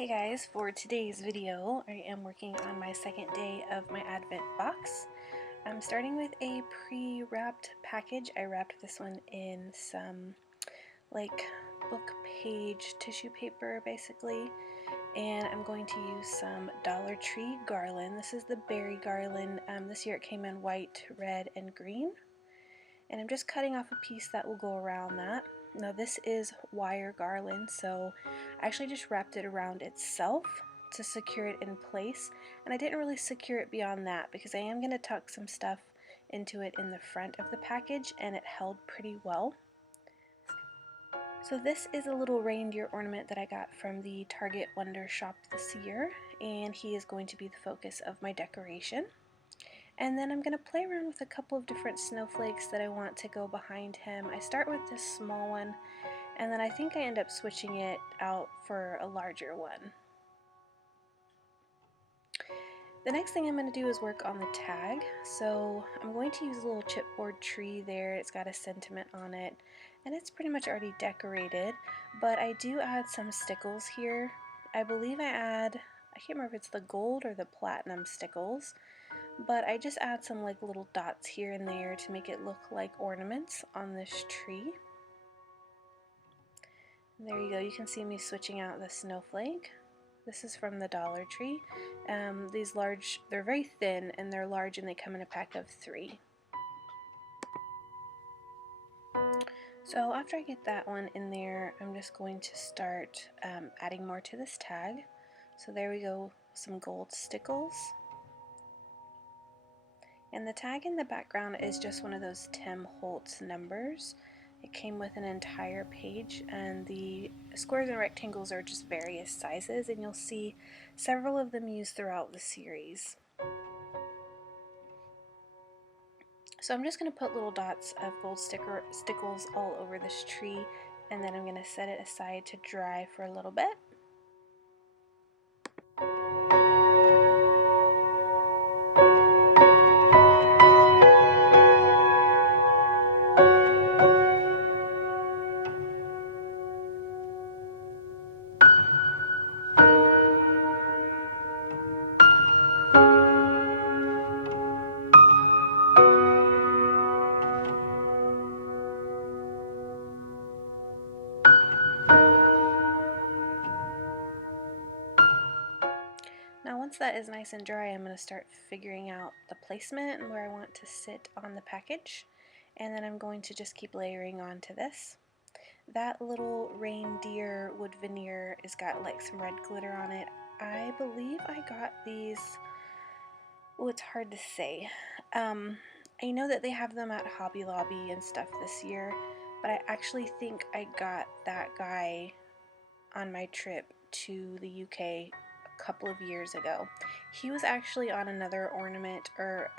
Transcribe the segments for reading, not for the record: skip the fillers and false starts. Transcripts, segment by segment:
Hey guys, for today's video I am working on my second day of my Advent box. I'm starting with a pre-wrapped package. I wrapped this one in some like book page tissue paper basically, and I'm going to use some Dollar Tree garland. This is the berry garland. This year it came in white, red, and green, and I'm just cutting off a piece that will go around that. Now this is wire garland, so I actually just wrapped it around itself to secure it in place, and I didn't really secure it beyond that because I am going to tuck some stuff into it in the front of the package, and it held pretty well. So this is a little reindeer ornament that I got from the Target Wonder Shop this year, and he is going to be the focus of my decoration. And then I'm going to play around with a couple of different snowflakes that I want to go behind him. I start with this small one, and then I think I end up switching it out for a larger one. The next thing I'm going to do is work on the tag. So I'm going to use a little chipboard tree there. It's got a sentiment on it, and it's pretty much already decorated, but I do add some stickles here. I believe I can't remember if it's the gold or the platinum stickles, but I just add some like little dots here and there to make it look like ornaments on this tree. There you go, you can see me switching out the snowflake. This is from the Dollar Tree. These large, they're very thin and they're large, and they come in a pack of 3. So after I get that one in there, I'm just going to start adding more to this tag. So there we go, some gold stickles. And the tag in the background is just one of those Tim Holtz numbers. It came with an entire page, and the squares and rectangles are just various sizes, and you'll see several of them used throughout the series. So I'm just going to put little dots of gold stickles all over this tree, and then I'm going to set it aside to dry for a little bit. Now once that is nice and dry, I'm going to start figuring out the placement and where I want to sit on the package, and then I'm going to just keep layering onto this. That little reindeer wood veneer has got like some red glitter on it. I believe I got these, oh, it's hard to say. I know that they have them at Hobby Lobby and stuff this year, but I actually think I got that guy on my trip to the UK a couple of years ago. He was actually on another ornament or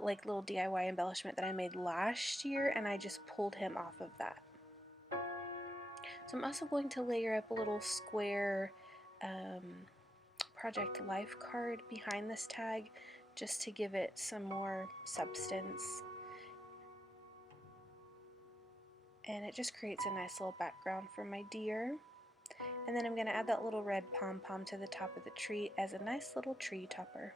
like little DIY embellishment that I made last year, and I just pulled him off of that. So I'm also going to layer up a little square Project Life card behind this tag just to give it some more substance. And it just creates a nice little background for my deer. And then I'm going to add that little red pom-pom to the top of the tree as a nice little tree topper.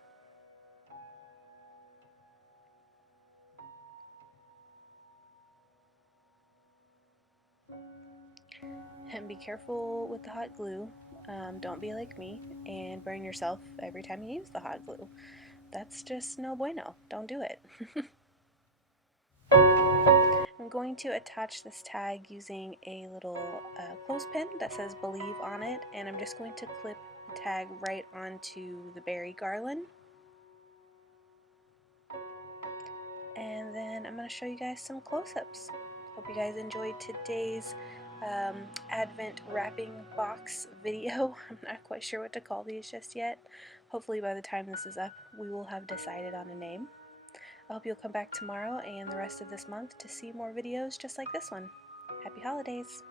And be careful with the hot glue. Don't be like me and burn yourself every time you use the hot glue. That's just no bueno. Don't do it. I'm going to attach this tag using a little clothespin that says "Believe" on it, and I'm just going to clip the tag right onto the berry garland. And then I'm going to show you guys some close-ups. Hope you guys enjoyed today's Advent wrapping box video. I'm not quite sure what to call these just yet. Hopefully by the time this is up, we will have decided on a name. I hope you'll come back tomorrow and the rest of this month to see more videos just like this one. Happy holidays!